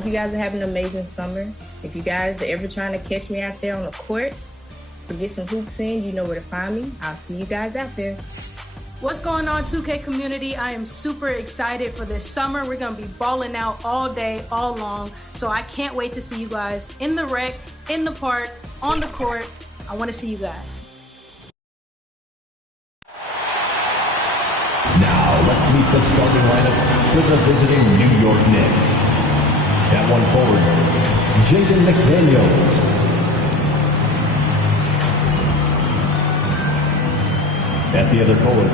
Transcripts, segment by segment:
Hope you guys are having an amazing summer. If you guys are ever trying to catch me out there on the courts or get some hoops in, you know where to find me. I'll see you guys out there. What's going on, 2K community? I am super excited for this summer. We're going to be balling out all day, all long. So I can't wait to see you guys in the rec, in the park, on the court. I want to see you guys. Now let's meet the starting lineup for the visiting New York Knicks. At one forward, Jaden McDaniels. At the other forward,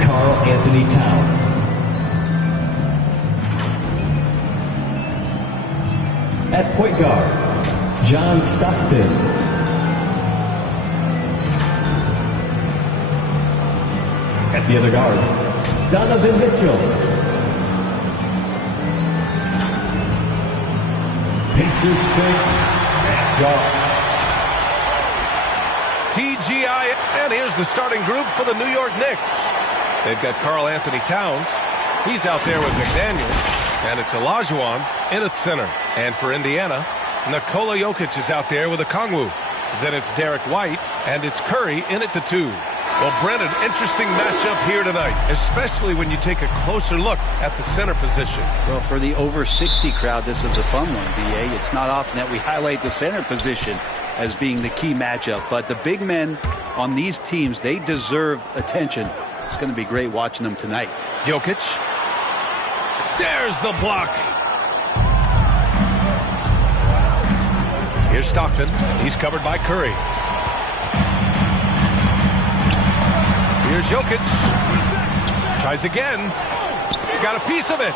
Karl Anthony Towns. At point guard, John Stockton. At the other guard, Donovan Mitchell. Pacers fake at guard. TGI, and here's the starting group for the New York Knicks. They've got Karl Anthony Towns. He's out there with McDaniels, and it's Olajuwon in at center. And for Indiana, Nikola Jokic is out there with Okongwu. Then it's Derek White, and it's Curry in at the 2. Well, Brent, an interesting matchup here tonight, especially when you take a closer look at the center position. Well, for the over 60 crowd, this is a fun one, B.A. It's not often that we highlight the center position as being the key matchup, but the big men on these teams, they deserve attention. It's going to be great watching them tonight. Jokic. There's the block. Here's Stockton. He's covered by Curry. Here's Jokic. Tries again. Got a piece of it.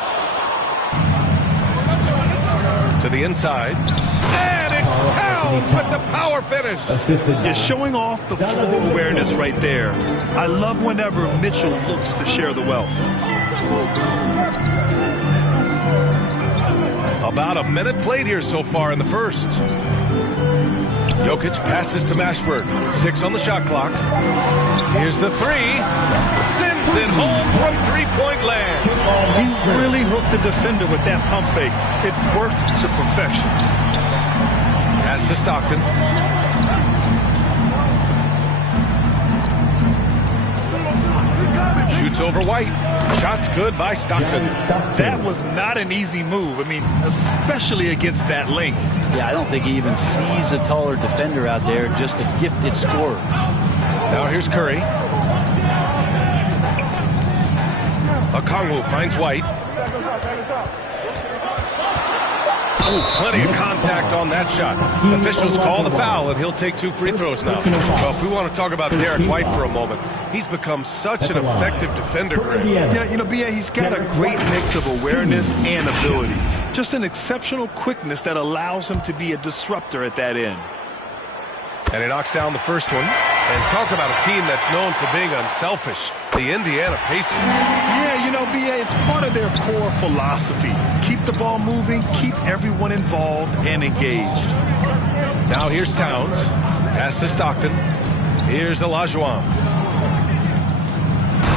To the inside. And it's Towns with the power finish. You're showing off the full awareness right there. I love whenever Mitchell looks to share the wealth. About a minute played here so far in the first. Jokic passes to Mashburn. 6 on the shot clock. Here's the 3. Sends it home from three-point land. He really hooked the defender with that pump fake. It worked to perfection. Pass to Stockton. Shoots over White. Shot's good by Stockton. That was not an easy move. I mean, especially against that length. Yeah, I don't think he even sees a taller defender out there, just a gifted scorer. Now here's Curry. Okongwu finds White. Ooh, plenty of contact on that shot. Officials call the foul, and he'll take 2 free throws now. Well, if we want to talk about Derek White for a moment, he's become such an effective defender, Greg. Yeah, you know, B.A., he's got a great mix of awareness and ability. Just an exceptional quickness that allows him to be a disruptor at that end. And he knocks down the first one. And talk about a team that's known for being unselfish. The Indiana Pacers. Yeah, you know, B.A., it's part of their core philosophy. Keep the ball moving, keep everyone involved and engaged. Now here's Towns. Pass to Stockton. Here's Olajuwon.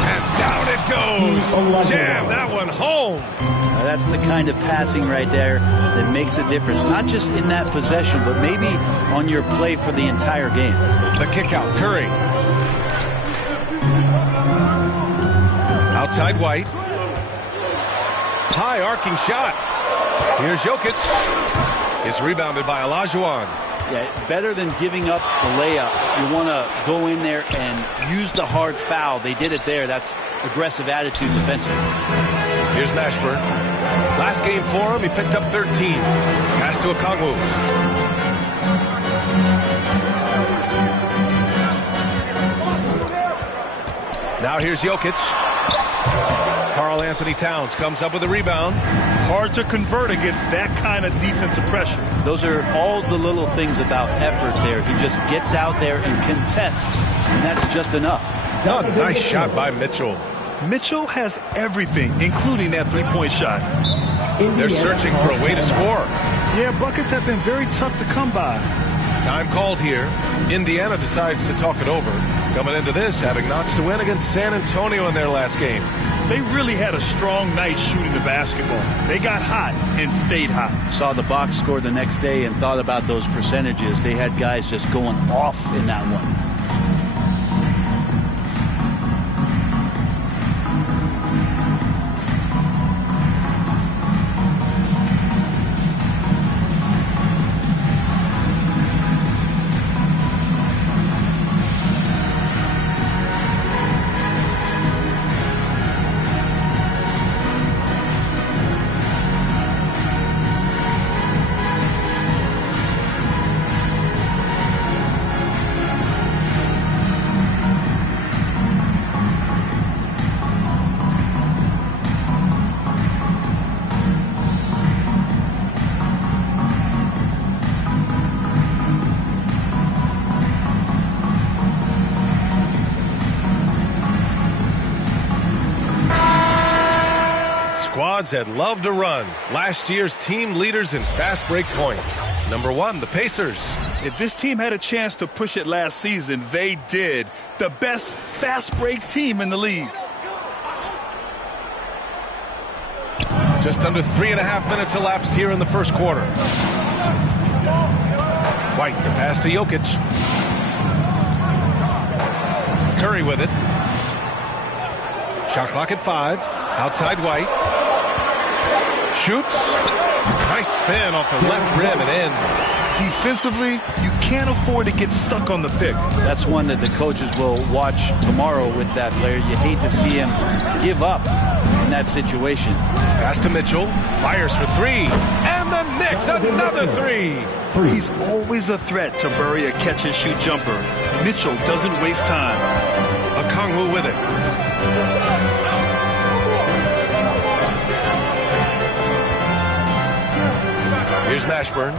And down it goes. Jam that one home. Now that's the kind of passing right there that makes a difference. Not just in that possession, but maybe on your play for the entire game. The kick out, Curry. Outside White. High arcing shot. Here's Jokic. It's rebounded by Olajuwon. Yeah, better than giving up the layup. You want to go in there and use the hard foul. They did it there. That's aggressive attitude defensively. Here's Mashburn. Last game for him, he picked up 13. Pass to Okongwu. Now here's Jokic. Karl Anthony Towns comes up with a rebound. Hard to convert against that kind of defensive pressure. Those are all the little things about effort there. He just gets out there and contests, and that's just enough. Oh, nice shot by Mitchell. Mitchell has everything, including that three-point shot. They're searching for a way to score. Yeah, buckets have been very tough to come by. Time called here. Indiana decides to talk it over. Coming into this, having notched a win against San Antonio in their last game. They really had a strong night shooting the basketball. They got hot and stayed hot. Saw the box score the next day and thought about those percentages. They had guys just going off in that one. Squads that love to run. Last year's team leaders in fast break points. Number 1, the Pacers. If this team had a chance to push it last season, they did. The best fast break team in the league. Just under 3.5 minutes elapsed here in the first quarter. White, the pass to Jokic. Curry with it. Shot clock at 5. Outside White. Shoots. Nice spin off the left rim and in. Defensively, you can't afford to get stuck on the pick. That's one that the coaches will watch tomorrow with that player. You hate to see him give up in that situation. Pass to Mitchell. Fires for 3. And the Knicks, another 3. He's always a threat to bury a catch-and-shoot jumper. Mitchell doesn't waste time. Okongwu with it. Here's Mashburn.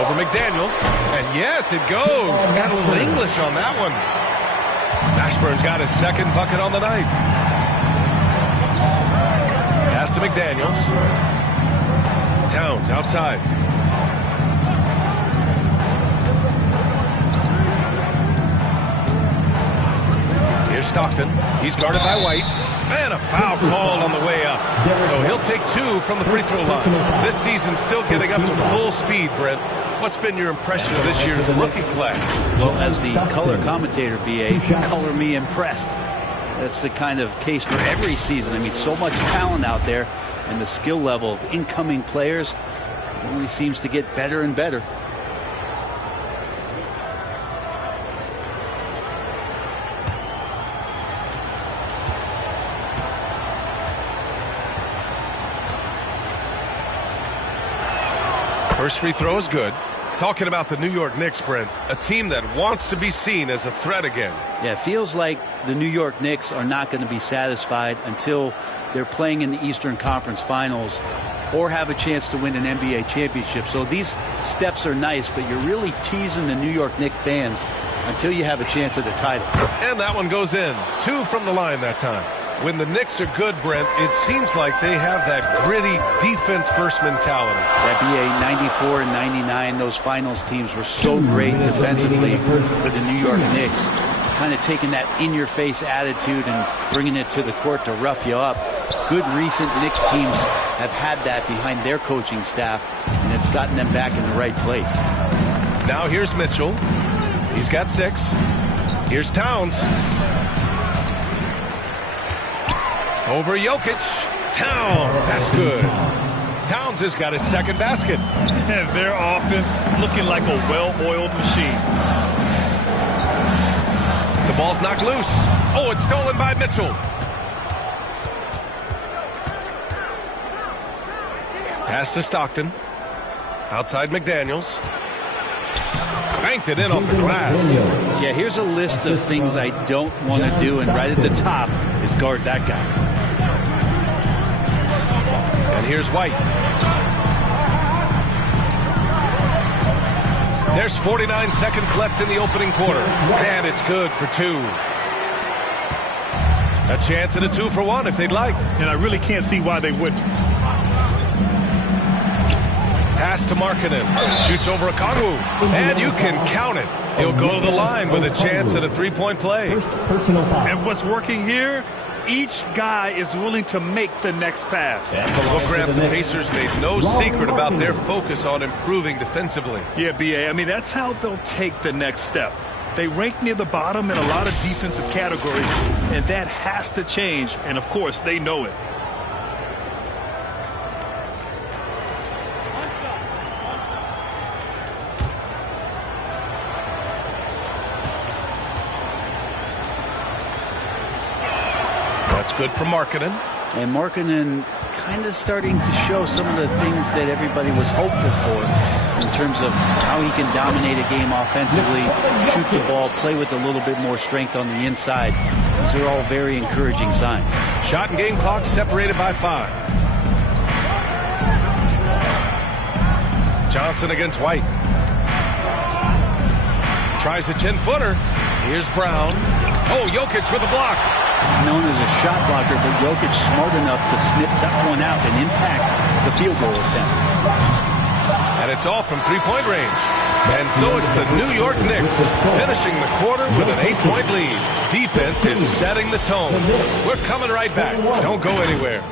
Over McDaniels. And yes, it goes. Got a little English on that one. Mashburn's got his second bucket on the night. Pass to McDaniels. Towns outside. Here's Stockton. He's guarded by White. And a foul called on the way up. So he'll take 2 from the free throw line. This season still getting up to full speed, Brent. What's been your impression of this year's rookie class? Well, as the color commentator, BA, color me impressed. That's the kind of case for every season. I mean, so much talent out there, and the skill level of incoming players only seems to get better and better. First free throw is good. Talking about the New York Knicks, Brent, a team that wants to be seen as a threat again. Yeah, it feels like the New York Knicks are not going to be satisfied until they're playing in the Eastern Conference Finals or have a chance to win an NBA championship. So these steps are nice, but you're really teasing the New York Knicks fans until you have a chance at the title. And that one goes in. 2 from the line that time. When the Knicks are good, Brent, it seems like they have that gritty defense-first mentality. That BA 94 and 99, those finals teams were so great defensively for the New York Knicks. Kind of taking that in-your-face attitude and bringing it to the court to rough you up. Good recent Knicks teams have had that behind their coaching staff, and it's gotten them back in the right place. Now here's Mitchell. He's got 6. Here's Towns. Over Jokic. Towns. That's good. Towns has got his second basket. Their offense looking like a well-oiled machine. The ball's knocked loose. Oh, it's stolen by Mitchell. Pass to Stockton. Outside McDaniels. Banked it in off the glass. Yeah, here's a list of things I don't want to do, and right at the top is guard that guy. And here's White. There's 49 seconds left in the opening quarter. And it's good for 2. A chance at a 2-for-1 if they'd like. And I really can't see why they wouldn't. Pass to Markkanen. Shoots over a Kongwu. And you can count it. He'll go to the line with a chance at a three-point play. Personal foul. And what's working here? Each guy is willing to make the next pass. Well, Grant, the Pacers made no secret about their focus on improving defensively. Yeah, B.A., I mean, that's how they'll take the next step. They rank near the bottom in a lot of defensive categories, and that has to change, and of course, they know it. That's good for Markkanen. And Markkanen kind of starting to show some of the things that everybody was hopeful for in terms of how he can dominate a game offensively, shoot the ball, play with a little bit more strength on the inside. These are all very encouraging signs. Shot and game clock separated by 5. Johnson against White. Tries a 10-footer. Here's Brown. Oh, Jokic with a block. Known as a shot blocker, but Jokic smart enough to snip that one out and impact the field goal attempt. And it's all from three-point range. And so it's the New York Knicks finishing the quarter with an 8-point lead. Defense is setting the tone. We're coming right back. Don't go anywhere.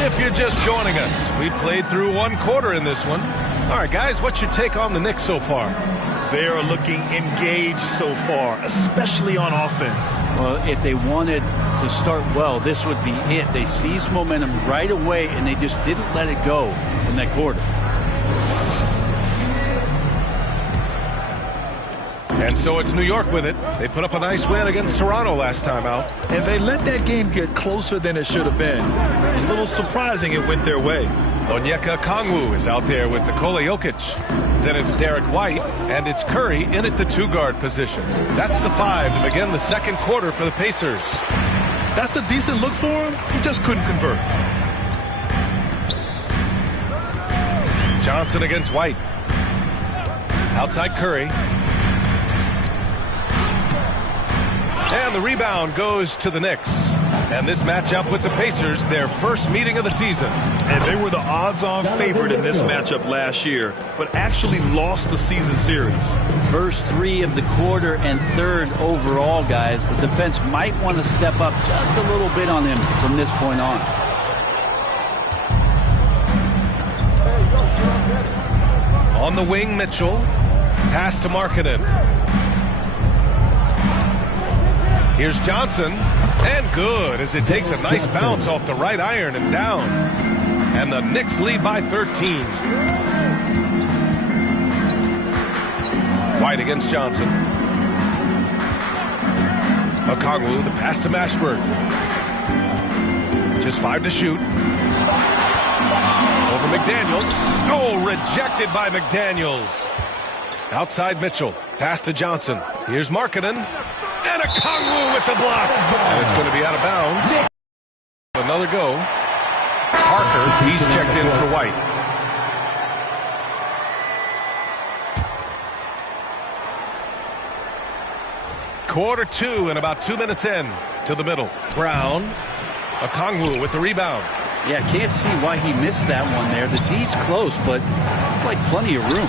If you're just joining us, we played through one quarter in this one. All right, guys, what's your take on the Knicks so far? They are looking engaged so far, especially on offense. Well, if they wanted to start well, this would be it. They seized momentum right away, and they just didn't let it go in that quarter. And so it's New York with it. They put up a nice win against Toronto last time out. And they let that game get closer than it should have been. A little surprising it went their way. Onyeka Kongwu is out there with Nikola Jokic. Then it's Derek White, and it's Curry in at the 2-guard position. That's the 5 to begin the second quarter for the Pacers. That's a decent look for him. He just couldn't convert. Johnson against White. Outside Curry. And the rebound goes to the Knicks. And this matchup with the Pacers, their first meeting of the season. And they were the odds-on favorite in this matchup last year, but actually lost the season series. First 3 of the quarter and 3rd overall, guys. The defense might want to step up just a little bit on him from this point on. On the wing, Mitchell. Pass to Markkanen. Here's Johnson, and good as it takes a nice bounce off the right iron and down. And the Knicks lead by 13. White against Johnson. Okongwu, the pass to Mashburn. Just 5 to shoot. Over McDaniels. Oh, rejected by McDaniels. Outside Mitchell. Pass to Johnson. Here's Markkanen. And Okongwu with the block. And it's going to be out of bounds. Another go. Parker, he's checked in for White. Quarter 2 and about 2 minutes in to the middle. Brown. Okongwu with the rebound. Yeah, can't see why he missed that one there. The D's close, but like plenty of room.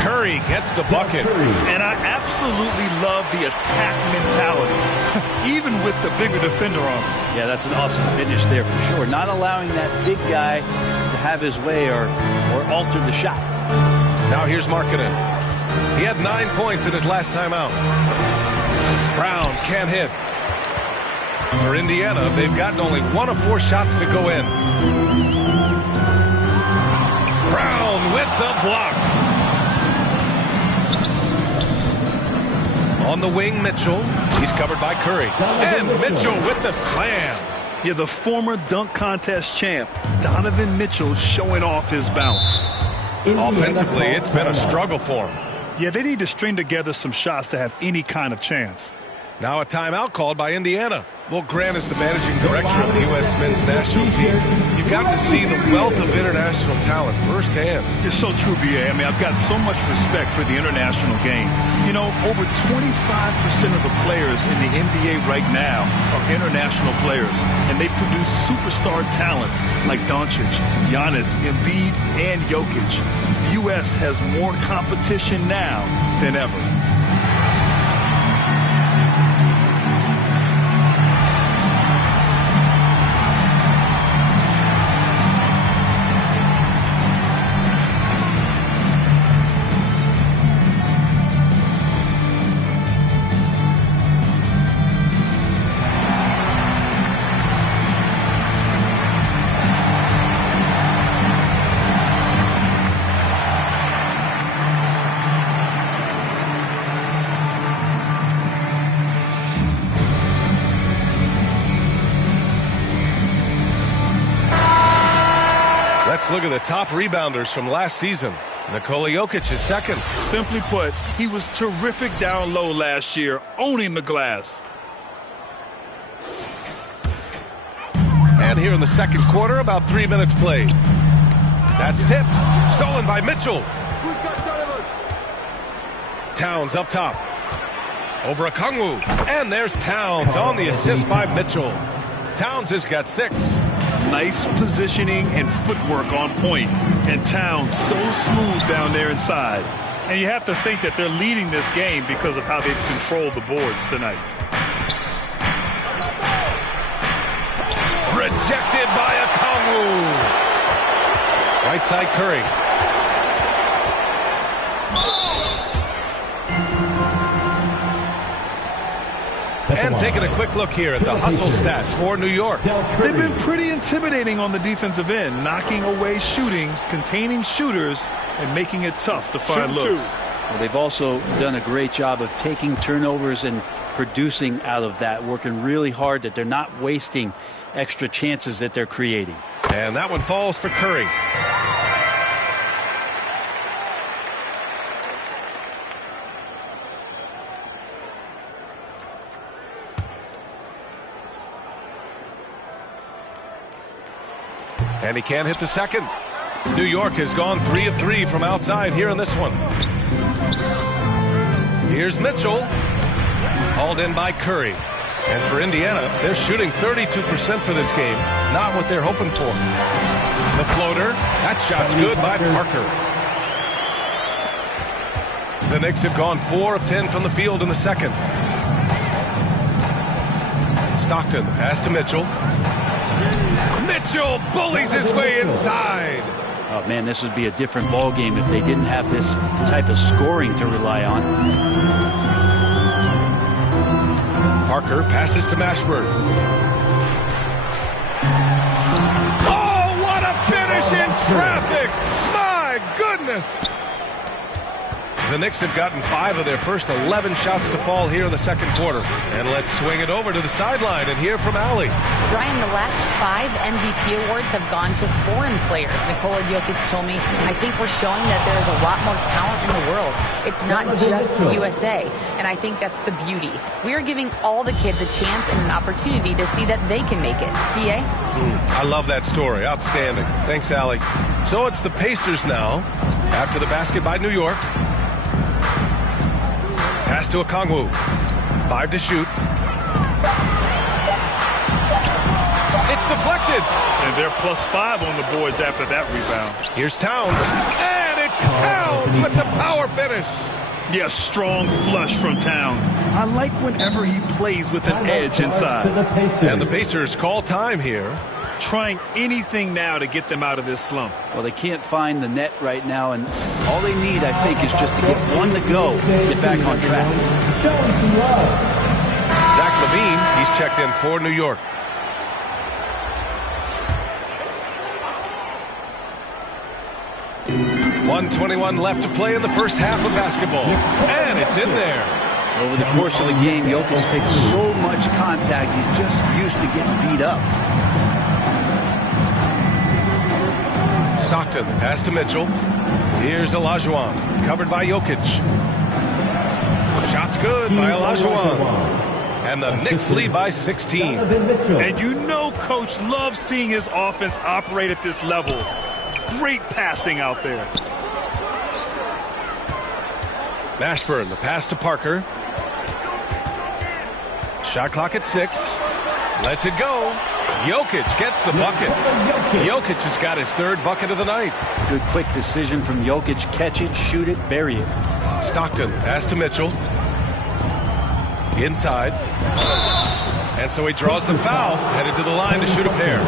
Curry gets the bucket. And I absolutely love the attack mentality, even with the bigger defender on him. Yeah, that's an awesome finish there for sure. Not allowing that big guy to have his way or alter the shot. Now here's Markkanen. He had 9 points in his last time out. Brown can't hit. For Indiana, they've gotten only 1 of 4 shots to go in. Brown with the block. On the wing, Mitchell. He's covered by Curry. And Mitchell with the slam. Yeah, the former dunk contest champ, Donovan Mitchell, showing off his bounce. Offensively, it's been a struggle for him. Yeah, they need to string together some shots to have any kind of chance. Now a timeout called by Indiana. Well, Grant is the managing director of the U.S. men's national team. You've got to see the wealth of international talent firsthand. It's so true, B.A. I mean, I've got so much respect for the international game. You know, over 25% of the players in the NBA right now are international players, and they produce superstar talents like Doncic, Giannis, Embiid, and Jokic. The U.S. has more competition now than ever. Look at the top rebounders from last season. Nikola Jokic is second. Simply put, he was terrific down low last year, owning the glass. And here in the second quarter, about 3 minutes played. That's tipped. Stolen by Mitchell. Towns up top. Over a Kongwu. And there's Towns on the assist by Mitchell. Towns has got 6. Nice positioning and footwork on point. And Towns so smooth down there inside. And you have to think that they're leading this game because of how they've controlled the boards tonight. Rejected by a Kongwu. Right side Curry. And taking a quick look here at the hustle stats for New York. They've been pretty intimidating on the defensive end, knocking away shootings, containing shooters, and making it tough to find looks. Well, they've also done a great job of taking turnovers and producing out of that, working really hard that they're not wasting extra chances that they're creating. And that one falls for Curry. And he can't hit the second. New York has gone 3 of 3 from outside here in this one. Here's Mitchell. Hauled in by Curry. And for Indiana, they're shooting 32% for this game. Not what they're hoping for. The floater. That shot's good by Parker. The Knicks have gone 4 of 10 from the field in the second. Stockton pass to Mitchell. Mitchell bullies his way inside. Oh, man, this would be a different ball game if they didn't have this type of scoring to rely on. Parker passes to Mashburn. Oh, what a finish in traffic! My goodness! The Knicks have gotten 5 of their first 11 shots to fall here in the second quarter. And let's swing it over to the sideline and hear from Allie. Brian, the last 5 MVP awards have gone to foreign players. Nikola Jokic told me, I think we're showing that there is a lot more talent in the world. It's not just the USA. And I think that's the beauty. We are giving all the kids a chance and an opportunity to see that they can make it. BA? I love that story. Outstanding. Thanks, Allie. So it's the Pacers now after the basket by New York. Pass to a Kongwu. 5 to shoot. It's deflected. And they're +5 on the boards after that rebound. Here's Towns. And it's Towns with the power finish. Yeah, strong flush from Towns. I like whenever he plays with an edge inside. And the Pacers call time here. Trying anything now to get them out of this slump. Well, they can't find the net right now, and all they need, I think, is just to get one to go, get back on track. Zach LaVine, he's checked in for New York. .121 left to play in the first half of basketball. And it's in there. Over the course of the game, Jokic takes so much contact, he's just used to getting beat up. Stockton pass to Mitchell. Here's Olajuwon, covered by Jokic. Shot's good by Olajuwon. And the Knicks lead by 16. And you know Coach loves seeing his offense operate at this level. Great passing out there. Mashburn, the pass to Parker. Shot clock at 6. Lets it go. Jokic gets the bucket. Jokic has got his 3rd bucket of the night. Good quick decision from Jokic. Catch it, shoot it, bury it. Stockton, pass to Mitchell. Inside. And so he draws the foul, headed to the line to shoot a pair.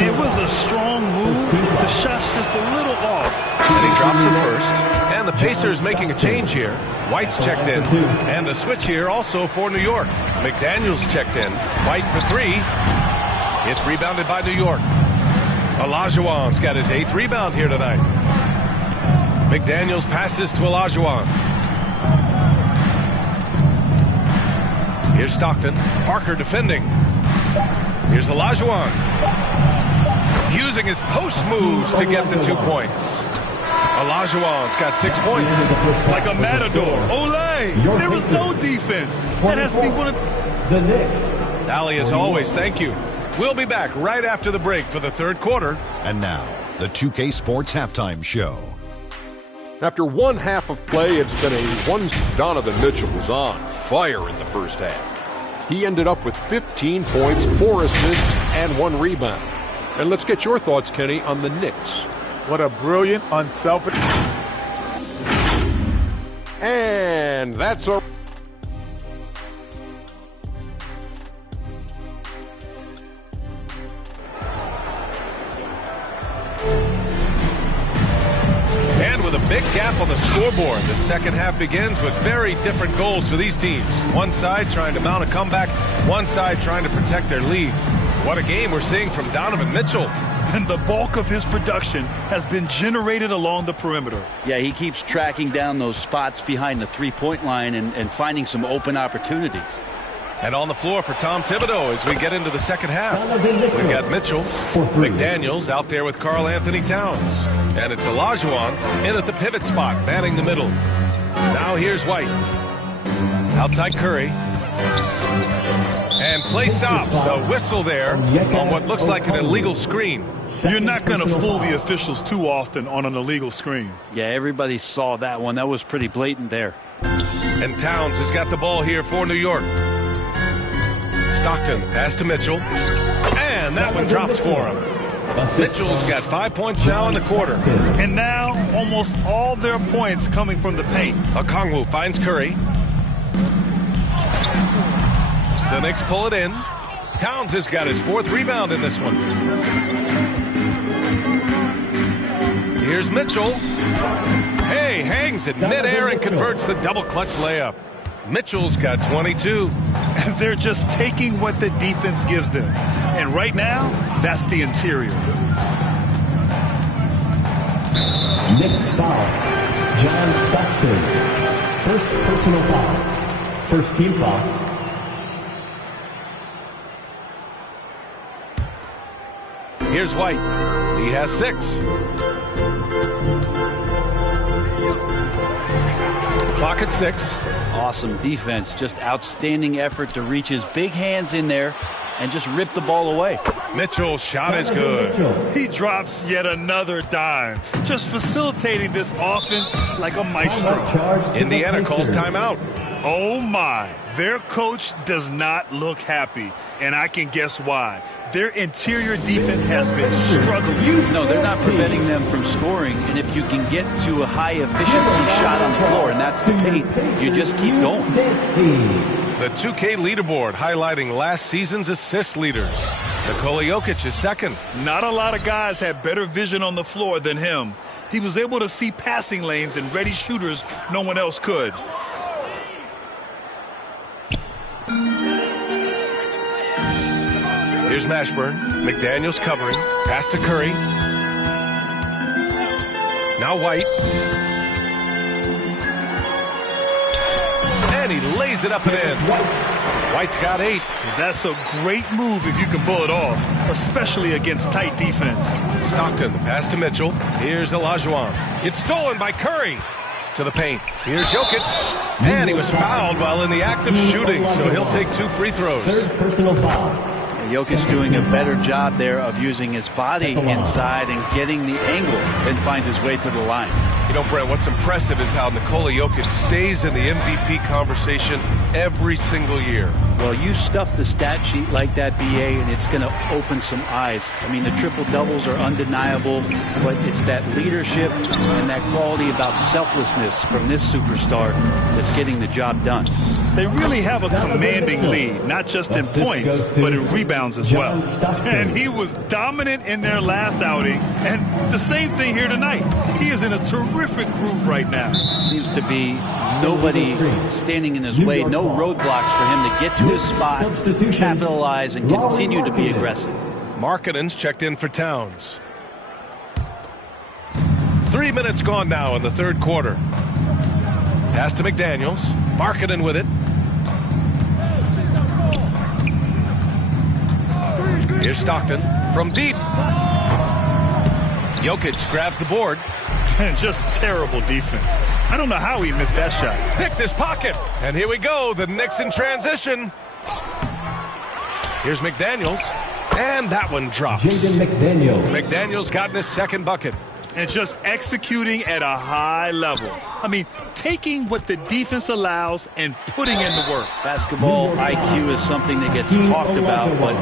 It was a strong move. The shot's just a little off. And he drops the first. And the Pacers making a change here. White's checked in. And a switch here also for New York. McDaniels checked in. White for 3. It's rebounded by New York. Olajuwon's got his 8th rebound here tonight. McDaniels passes to Olajuwon. Here's Stockton. Parker defending. Here's Olajuwon. Using his post moves to get the 2 points. Olajuwon's got 6 points. Like a matador. Olay! There was no defense. That has to be one of the Knicks. Ali, as always, thank you. We'll be back right after the break for the 3rd quarter. And now, the 2K Sports Halftime Show. After one half of play, it's been a one. Donovan Mitchell was on fire in the first half. He ended up with 15 points, 4 assists, and 1 rebound. And let's get your thoughts, Kenny, on the Knicks. What a brilliant, unselfish. And that's a... And with a big gap on the scoreboard, the second half begins with very different goals for these teams. One side trying to mount a comeback, one side trying to protect their lead. What a game we're seeing from Donovan Mitchell. And the bulk of his production has been generated along the perimeter. Yeah, he keeps tracking down those spots behind the three-point line and finding some open opportunities. And on the floor for Tom Thibodeau as we get into the second half. We've got Mitchell, McDaniels out there with Karl Anthony Towns. And it's Olajuwon in at the pivot spot, manning the middle. Now here's White. Outside Curry. And play stops. A whistle there on what looks like an illegal screen. You're not going to fool the officials too often on an illegal screen. Yeah, everybody saw that one. That was pretty blatant there. And Towns has got the ball here for New York. Stockton, pass to Mitchell. And that one drops for him. Mitchell's got 5 points now in the quarter. And now almost all their points coming from the paint. Okongwu finds Curry. The Knicks pull it in. Towns has got his 4th rebound in this one. Here's Mitchell. Hey, hangs it midair and converts the double clutch layup. Mitchell's got 22. They're just taking what the defense gives them. And right now, that's the interior. Knicks foul. John Stockton. First personal foul. First team foul. Here's White. He has 6. Clock at 6. Awesome defense. Just outstanding effort to reach his big hands in there and just rip the ball away. Mitchell's shot is good. He drops yet another dime, just facilitating this offense like a maestro. Indiana calls timeout. Oh my, their coach does not look happy, and I can guess why. Their interior defense has been struggling. No, they're not preventing them from scoring, and if you can get to a high efficiency shot on the floor, and that's the paint, you just keep going. The 2K leaderboard highlighting last season's assist leaders. Nikola Jokic is second. Not a lot of guys had better vision on the floor than him. He was able to see passing lanes and ready shooters no one else could. Here's Mashburn. McDaniels covering. Pass to Curry. Now White. And And he lays it up and in. White's got 8. That's a great move if you can pull it off, especially against tight defense. Stockton, the pass to Mitchell. Here's Olajuwon. It's stolen by Curry. To the paint. Here's Jokic. And he was fouled while in the act of shooting, so he'll take 2 free throws. Third personal foul. Jokic doing a better job there of using his body inside and getting the angle, then finds his way to the line. You know, Brent, what's impressive is how Nikola Jokic stays in the MVP conversation every single year. Well, you stuff the stat sheet like that, BA, and it's going to open some eyes. I mean, the triple-doubles are undeniable, but it's that leadership and that quality about selflessness from this superstar that's getting the job done. They really have a commanding lead, not just in points, but in rebounds as well. And he was dominant in their last outing, and the same thing here tonight. He is in a terrific groove right now. Seems to be nobody standing in his way, no roadblocks for him to get to his spot, capitalize, and continue to be aggressive. Markkanen's checked in for Towns. 3 minutes gone now in the third quarter. Pass to McDaniels. Markkanen with it. Here's Stockton from deep. Jokic grabs the board. And just terrible defense. I don't know how he missed that shot. Picked his pocket. And here we go. The Knicks in transition. Here's McDaniels. And that one drops. McDaniels gotten his second bucket. And just executing at a high level. I mean, taking what the defense allows and putting in the work. Basketball IQ is something that gets talked about, but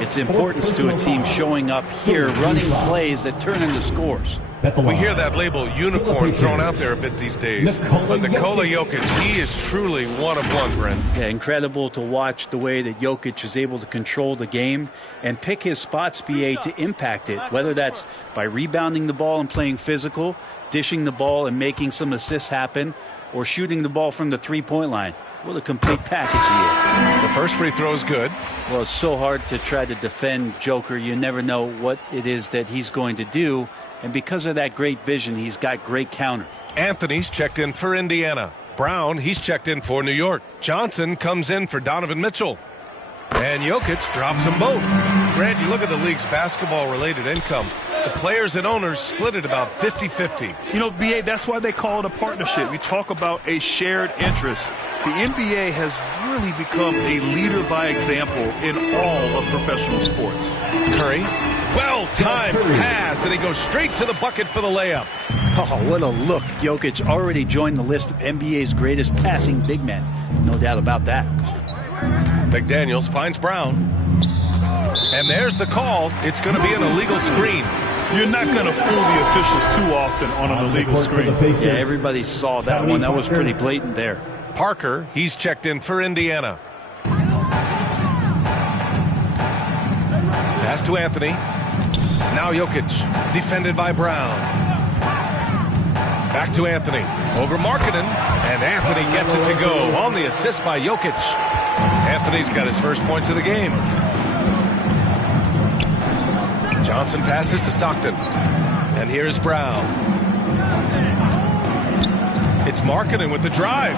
its importance to a team showing up here, running plays that turn into scores. We hear that label unicorn thrown out there a bit these days. But Nikola Jokic, he is truly one of one, Brent. Yeah, incredible to watch the way that Jokic is able to control the game and pick his spots, BA, to impact it, whether that's by rebounding the ball and playing physical, dishing the ball and making some assists happen, or shooting the ball from the three-point line. What a complete package he is. The first free throw is good. Well, it's so hard to try to defend Joker. You never know what it is that he's going to do. And because of that great vision, he's got great counter. Anthony's checked in for Indiana. Brown, he's checked in for New York. Johnson comes in for Donovan Mitchell. And Jokic drops them both. Grant, you look at the league's basketball-related income. The players and owners split it about 50-50. You know, BA, that's why they call it a partnership. You talk about a shared interest. The NBA has really become a leader by example in all of professional sports. Curry, well-timed pass, and he goes straight to the bucket for the layup. Oh, what a look. Jokic already joined the list of NBA's greatest passing big men. No doubt about that. McDaniels finds Brown. And there's the call. It's going to be an illegal screen. You're not going to fool the officials too often on an illegal screen. Yeah, everybody saw that one. That was pretty blatant there. Parker, he's checked in for Indiana. Pass to Anthony. Now Jokic, defended by Brown. Back to Anthony. Over Markkanen. And Anthony gets it to go on the assist by Jokic. Anthony's got his first points of the game. Johnson passes to Stockton. And here's Brown. It's Markkanen with the drive.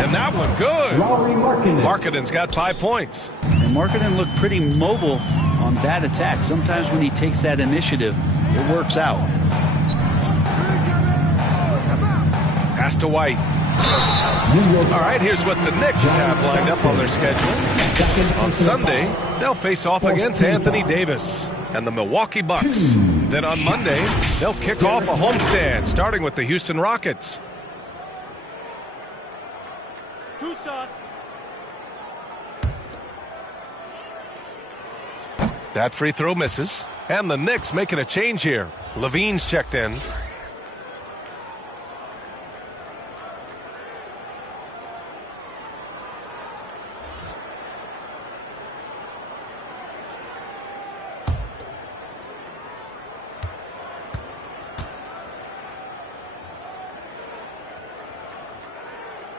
And that one good. Markkanen's got 5 points. And Markkanen looked pretty mobile on that attack. Sometimes when he takes that initiative, it works out. Pass to White. All right, here's what the Knicks have lined up on their schedule. On Sunday, they'll face off against Anthony Davis and the Milwaukee Bucks. Then on Monday, they'll kick off a homestand, starting with the Houston Rockets. That free throw misses. And the Knicks making a change here. Levine's checked in.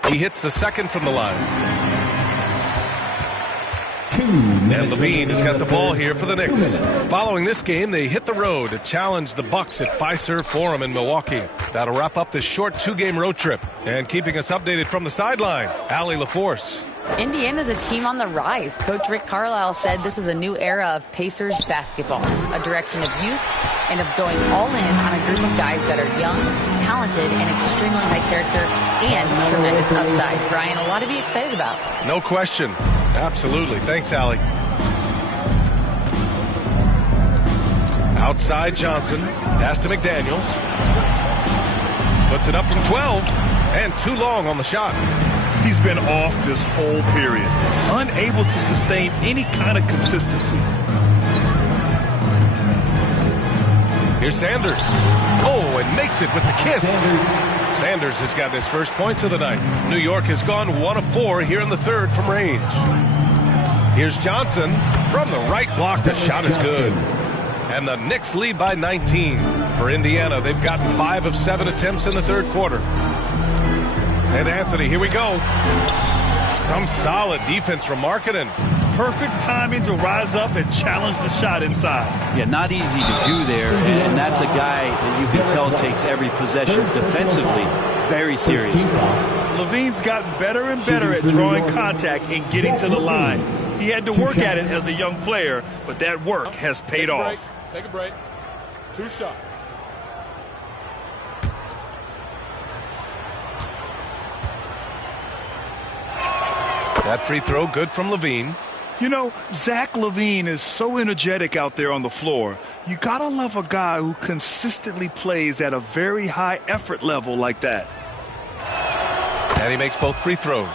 He hits the second from the line. And Levine has got the ball here for the Knicks. Following this game, they hit the road to challenge the Bucks at Fiserv Forum in Milwaukee. That'll wrap up this short 2-game road trip. And keeping us updated from the sideline, Allie LaForce. Indiana's a team on the rise. Coach Rick Carlisle said this is a new era of Pacers basketball, a direction of youth and of going all in on a group of guys that are young, talented, and extremely high character and tremendous upside. Brian, a lot to be excited about. No question. Absolutely. Thanks, Allie. Outside Johnson. Pass to McDaniels. Puts it up from 12. And too long on the shot. He's been off this whole period. Unable to sustain any kind of consistency. Here's Sanders. Oh, and makes it with the kiss. Sanders has got his first points of the night. New York has gone 1 of 4 here in the third from range. Here's Johnson from the right block. The shot is good. And the Knicks lead by 19. For Indiana, they've gotten 5 of 7 attempts in the third quarter. And Anthony, here we go. Some solid defense from Markkanen. Perfect timing to rise up and challenge the shot inside. Yeah, not easy to do there, and that's a guy that you can tell takes every possession defensively very seriously. Levine's gotten better and better at drawing contact and getting to the line. He had to work at it as a young player, but that work has paid off. Take a break. 2 shots. That free throw good from Levine. You know, Zach LaVine is so energetic out there on the floor. You gotta love a guy who consistently plays at a very high effort level like that. And he makes both free throws.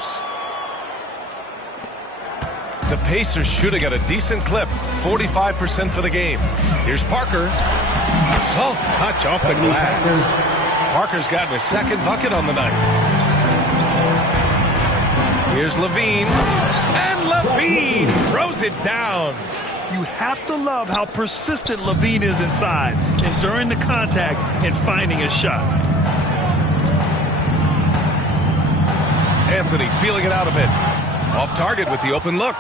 The Pacers shooting at a decent clip, 45% for the game. Here's Parker. Soft touch off the glass. Parker's gotten his second bucket on the night. Here's Levine. And Levine throws it down. You have to love how persistent Levine is inside, enduring the contact and finding his shot. Anthony feeling it out a bit. Off target with the open look.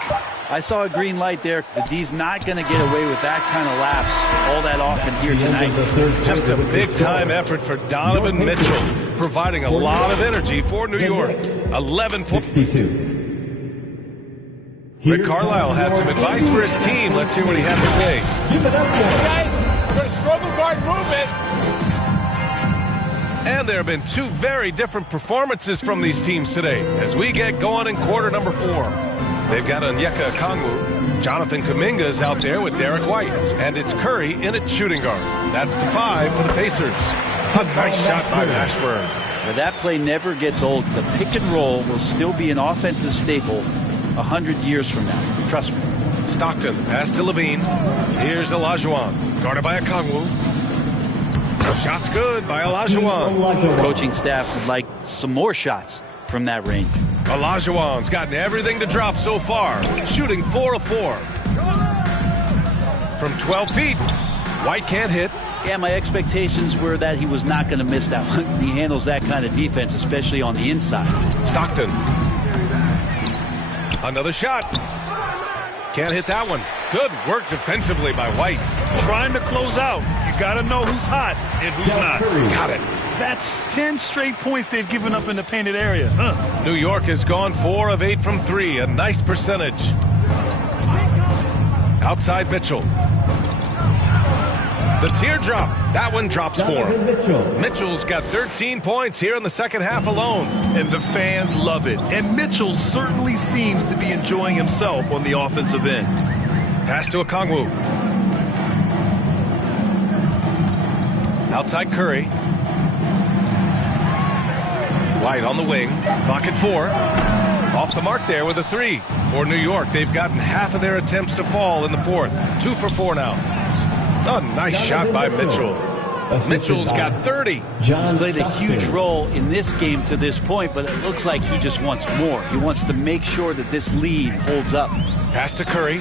I saw a green light there. The D's not going to get away with that kind of lapse all that often here tonight. Just a big-time effort for Donovan Mitchell, providing a lot of energy for New York. 11 points. Rick Carlisle had some advice for his team. Let's hear what he had to say. Keep it up, guys. We're going to struggle guard movement. And there have been 2 very different performances from these teams today as we get going in quarter number 4. They've got Onyeka Okongwu. Jonathan Kuminga is out there with Derek White. And it's Curry in at shooting guard. That's the 5 for the Pacers. A nice shot by Ashburn. Now that play never gets old. The pick and roll will still be an offensive staple 100 years from now. Trust me. Stockton, pass to Levine. Here's Olajuwon, guarded by Okongwu. Shot's good by Olajuwon. Coaching staff would like some more shots from that range. Olajuwon's gotten everything to drop so far, shooting 4 of 4. From 12 feet, White can't hit. Yeah, my expectations were that he was not going to miss that one. He handles that kind of defense, especially on the inside. Stockton. Another shot. Can't hit that one. Good work defensively by White. Trying to close out. You got to know who's hot and who's not. Got it. That's 10 straight points they've given up in the painted area. New York has gone 4 of 8 from 3. A nice percentage. Outside Mitchell. The teardrop. That one drops for him. Mitchell's got 13 points here in the second half alone. And the fans love it. And Mitchell certainly seems to be enjoying himself on the offensive end. Pass to Okongwu. Outside Curry. White on the wing. Clock at 4. Off the mark there with a 3. For New York, they've gotten half of their attempts to fall in the fourth. 2 for 4 now. A nice shot by Mitchell. Mitchell's got 30. He's played a huge role in this game to this point, but it looks like he just wants more. He wants to make sure that this lead holds up. Pass to Curry.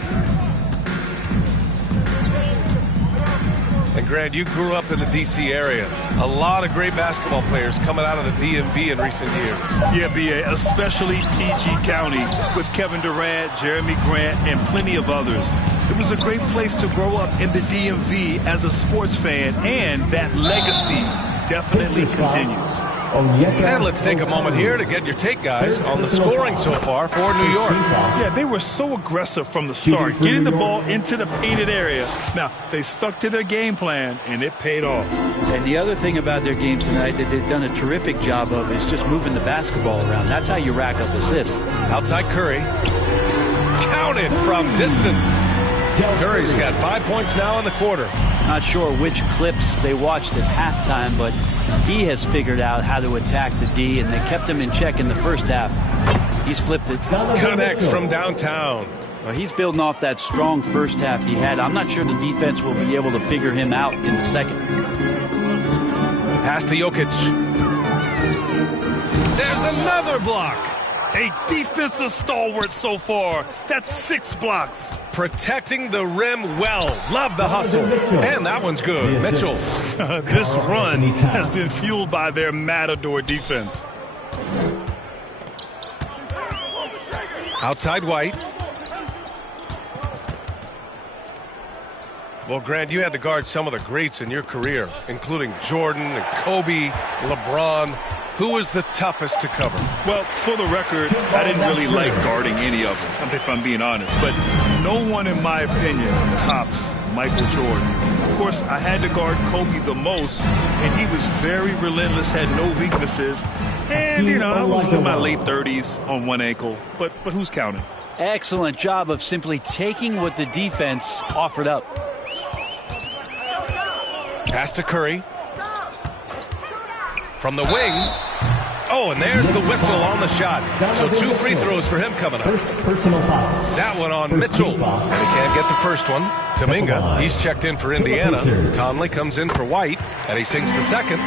And Grant, you grew up in the D.C. area. A lot of great basketball players coming out of the DMV in recent years. Yeah, B.A., especially PG County with Kevin Durant, Jeremy Grant, and plenty of others. It was a great place to grow up in the DMV as a sports fan, and that legacy definitely continues. And let's take a moment here to get your take, guys, on the scoring so far for New York. Yeah, they were so aggressive from the start, getting the ball into the painted area. Now, they stuck to their game plan, and it paid off. And the other thing about their game tonight that they've done a terrific job of is just moving the basketball around. That's how you rack up assists. Outside Curry. Counted from distance. Curry's got 5 points now in the quarter. Not sure which clips they watched at halftime, but he has figured out how to attack the D, and they kept him in check in the first half. He's flipped it. Connects from downtown. Well, he's building off that strong first half he had. I'm not sure the defense will be able to figure him out in the second. Pass to Jokic. There's another block. A defensive stalwart so far. That's 6 blocks. Protecting the rim well. Love the hustle. And that one's good. Mitchell. This run has been fueled by their Matador defense. Outside White. Well, Grant, you had to guard some of the greats in your career, including Jordan and Kobe, LeBron. Who was the toughest to cover? Well, for the record, I didn't really like guarding any of them, if I'm being honest. But no one, in my opinion, tops Michael Jordan. Of course, I had to guard Kobe the most, and he was very relentless, had no weaknesses. And, you know, I was in my late 30s on one ankle. But who's counting? Excellent job of simply taking what the defense offered up. Pass to Curry. From the wing. Oh, and there's the whistle on the shot. So 2 free throws for him coming up. First personal foul. That one on Mitchell. And he can't get the first one. Kuminga, he's checked in for Indiana. Conley comes in for White, and he sinks the second.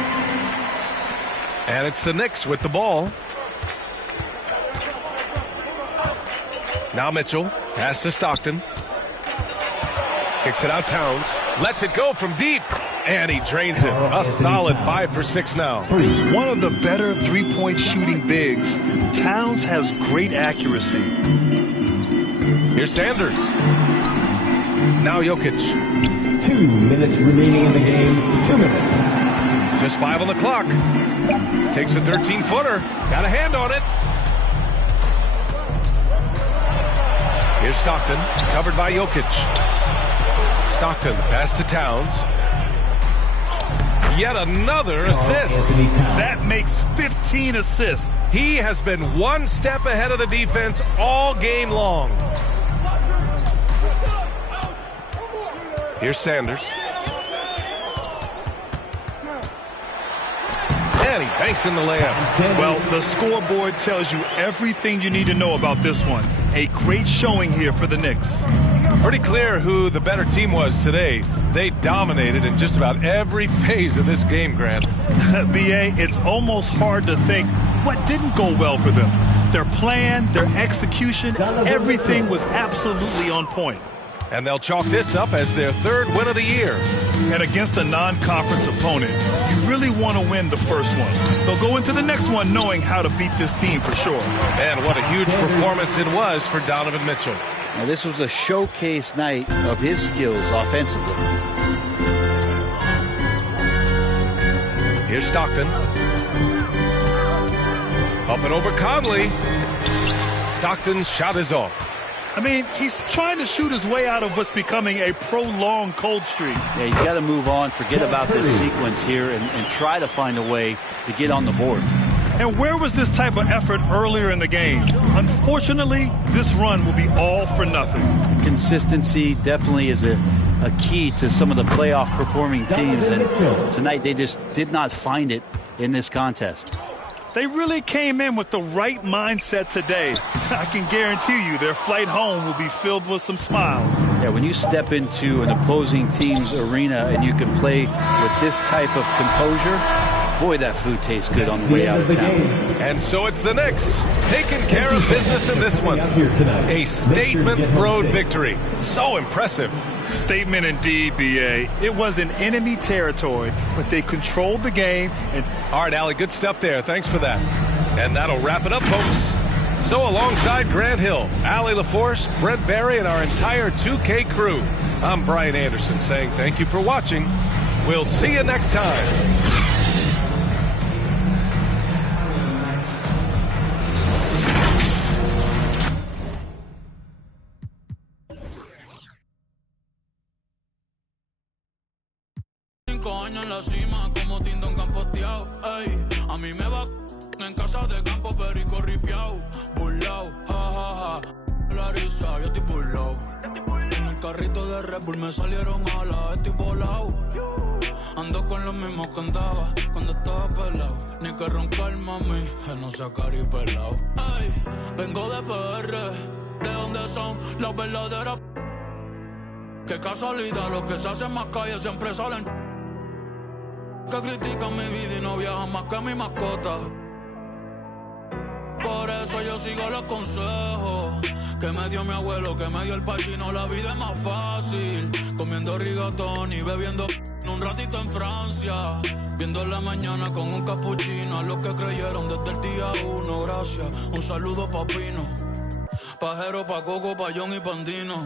And it's the Knicks with the ball. Now Mitchell. Pass to Stockton. Kicks it out Towns. Lets it go from deep. And he drains it. A solid 5 for 6 now. One of the better three-point shooting bigs. Towns has great accuracy. Here's Sanders. Now Jokic. 2 minutes remaining in the game. 2 minutes. Just 5 on the clock. Takes a 13-footer. Got a hand on it. Here's Stockton. Covered by Jokic. Stockton. Pass to Towns. Yet another assist. That makes 15 assists. He has been one step ahead of the defense all game long. Here's Sanders. And he banks in the layup. Well, the scoreboard tells you everything you need to know about this one. A great showing here for the Knicks. Pretty clear who the better team was today. They dominated in just about every phase of this game, Grant. B.A., it's almost hard to think what didn't go well for them. Their plan, their execution, everything was absolutely on point. And they'll chalk this up as their 3rd win of the year. And against a non-conference opponent, you really want to win the first one. They'll go into the next one knowing how to beat this team for sure. And what a huge performance it was for Donovan Mitchell. Now, this was a showcase night of his skills offensively. Here's Stockton. Up and over Conley. Stockton's shot is off. I mean, he's trying to shoot his way out of what's becoming a prolonged cold streak. Yeah, he's got to move on, forget about this sequence here, and try to find a way to get on the board. And where was this type of effort earlier in the game? Unfortunately, this run will be all for nothing. Consistency definitely is a key to some of the playoff performing teams, and tonight they just did not find it in this contest. They really came in with the right mindset today. I can guarantee you their flight home will be filled with some smiles. Yeah, when you step into an opposing team's arena and you can play with this type of composure, Boy, that food tastes good on the way out of town. And so it's the Knicks taking care of business in this one. A statement road victory. So impressive. Statement indeed, B.A. It was in enemy territory, but they controlled the game. And all right, Allie, good stuff there. Thanks for that. And that'll wrap it up, folks. So alongside Grant Hill, Allie LaForce, Brent Barry, and our entire 2K crew, I'm Brian Anderson saying thank you for watching. We'll see you next time. Años en la cima como Tindón campoteado. Ey, a mí me va en casa de campo perico ripiao. Burlao, ja, ja, ja. Larissa, yo estoy burlao. En el carrito de Red Bull me salieron alas, estoy volao. Ando con los mismos que andaba cuando estaba pelado. Ni que roncar, mami, que no sea caripelao. Ey, vengo de PR, de donde son las verdaderas. Qué casualidad, los que se hacen más calle siempre salen. Que critican mi vida y no viajan más que mi mascota. Por eso yo sigo los consejos que me dio mi abuelo, que me dio el pachino. La vida es más fácil comiendo rigatón y bebiendo un ratito en Francia, viendo la mañana con un capuchino. A los que creyeron desde el día 1, gracias. Un saludo pa' Pino, Pajero, pa' Coco, pa' John y Pandino.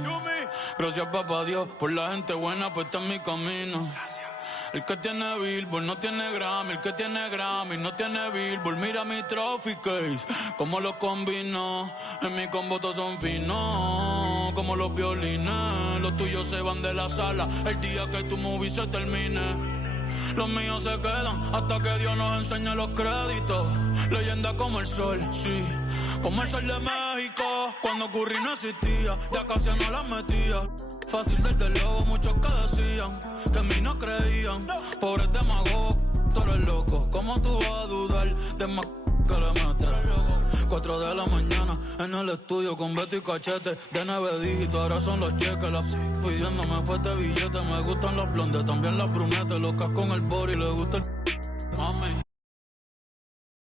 Gracias papá Dios por la gente buena puesta en mi camino. El que tiene Billboard no tiene Grammy, el que tiene Grammy no tiene Billboard. Mira mi trophy case, como lo combino. En mi combo todos son finos, como los violines. Los tuyos se van de la sala el día que tu movie se termine. Los míos se quedan hasta que Dios nos enseñe los créditos. Leyenda como el sol, sí, como el sol de México. Cuando Curry no existía, ya casi no la metía. Fácil desde luego, muchos que decían que en mí no creían. Pobre demagogo, tú eres loco. ¿Cómo tú vas a dudar de más que le metes? 4 de la mañana en el estudio con Beto y Cachete. De 9 dígitos, ahora son los cheques. La pidiéndome fuerte billete. Me gustan los blondes, también las brunettes. Locas con el body, le gusta el mami.